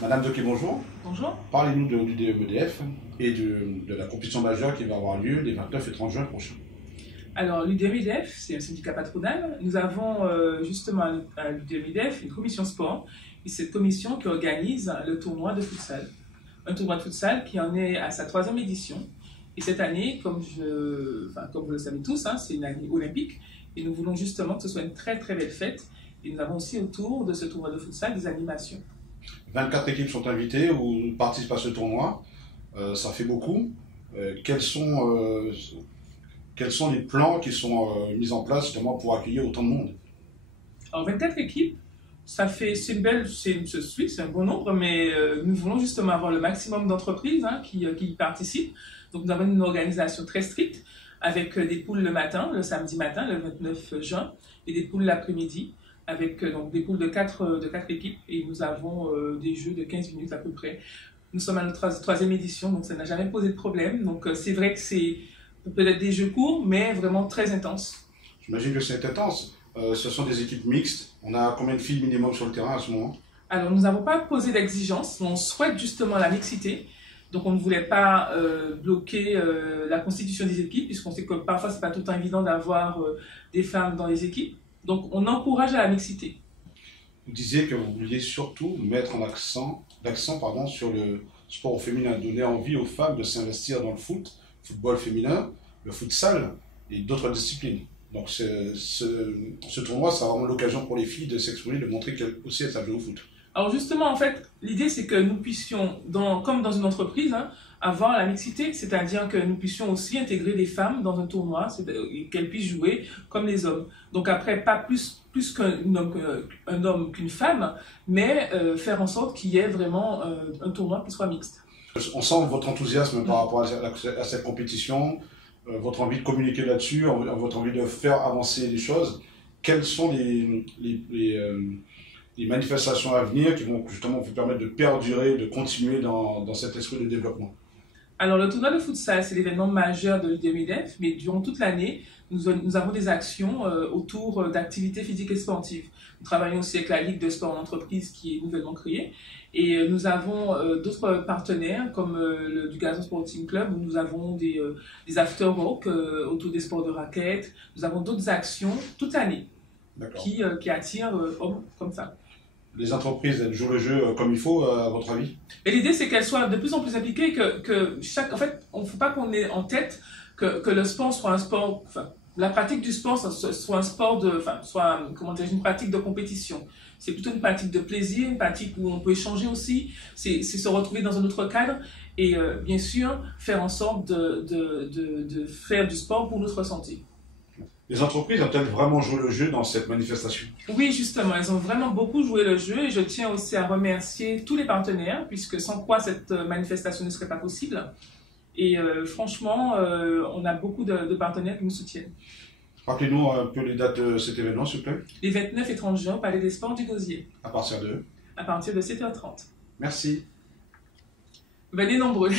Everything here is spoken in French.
Madame Doké, bonjour. Bonjour. Parlez-nous du DMEDF et de la compétition majeure qui va avoir lieu les 29 et 30 juin prochains. Alors, l'UDMIDEF, c'est un syndicat patronal. Nous avons justement à l'UDMIDEF une commission sport, et cette commission qui organise le tournoi de futsal. Un tournoi de futsal qui en est à sa 3e édition. Et cette année, comme vous le savez tous, c'est une année olympique. Et nous voulons justement que ce soit une très très belle fête. Et nous avons aussi autour de ce tournoi de futsal des animations. 24 équipes sont invitées ou participent à ce tournoi. Ça fait beaucoup. Quels sont les plans qui sont mis en place justement pour accueillir autant de monde? Alors 24 équipes, c'est un bon nombre, mais nous voulons justement avoir le maximum d'entreprises qui y participent. Donc nous avons une organisation très stricte avec des poules le matin, le samedi matin, le 29 juin, et des poules l'après-midi, avec donc des poules de 4 équipes, et nous avons des jeux de 15 minutes à peu près. Nous sommes à notre 3e édition, donc ça n'a jamais posé de problème. Donc c'est vrai que c'est peut-être des jeux courts, mais vraiment très intenses. J'imagine que c'est intense. Ce sont des équipes mixtes. On a combien de filles minimum sur le terrain à ce moment? Alors, nous n'avons pas posé d'exigence. On souhaite justement la mixité. Donc, on ne voulait pas bloquer la constitution des équipes, puisqu'on sait que parfois, ce n'est pas tout le temps évident d'avoir des femmes dans les équipes. Donc, on encourage à la mixité. Vous disiez que vous vouliez surtout mettre l'accent sur le sport au féminin, donner envie aux femmes de s'investir dans le football féminin, le futsal et d'autres disciplines. Donc ce tournoi, c'est vraiment l'occasion pour les filles de s'exprimer, de montrer qu'elles aussi elles savent jouer au foot. Alors justement, en fait, l'idée c'est que nous puissions, comme dans une entreprise, avoir la mixité, c'est-à-dire que nous puissions aussi intégrer des femmes dans un tournoi, et qu'elles puissent jouer comme les hommes. Donc après, pas plus qu'un homme qu'une femme, mais faire en sorte qu'il y ait vraiment un tournoi qui soit mixte. On sent votre enthousiasme par rapport à cette compétition, votre envie de communiquer là-dessus, votre envie de faire avancer les choses. Quelles sont les manifestations à venir qui vont justement vous permettre de perdurer, de continuer dans cet esprit de développement? Alors, le tournoi de futsal, c'est l'événement majeur de l'UDMIDEF, mais durant toute l'année, nous avons des actions autour d'activités physiques et sportives. Nous travaillons aussi avec la Ligue de sport en entreprise qui est nouvellement créée. Et nous avons d'autres partenaires comme du Gazon Sporting Club, où nous avons des after-work autour des sports de raquettes. Nous avons d'autres actions toute l'année qui attirent hommes comme ça. Les entreprises, elles jouent le jeu comme il faut, à votre avis? Et l'idée, c'est qu'elles soient de plus en plus appliquées, en fait, on ne faut pas qu'on ait en tête que le sport soit un sport, la pratique du sport soit un sport une pratique de compétition. C'est plutôt une pratique de plaisir, une pratique où on peut échanger aussi, c'est se retrouver dans un autre cadre et bien sûr faire en sorte de faire du sport pour notre santé. Les entreprises ont-elles vraiment joué le jeu dans cette manifestation? Oui, justement, elles ont vraiment beaucoup joué le jeu et je tiens aussi à remercier tous les partenaires, puisque sans quoi cette manifestation ne serait pas possible. Et franchement, on a beaucoup de partenaires qui nous soutiennent. Rappelez-nous un peu les dates de cet événement, s'il vous plaît. Les 29 et 30 juin au Palais des Sports du Gosier. À partir de? À partir de 7h30. Merci. Venez nombreux.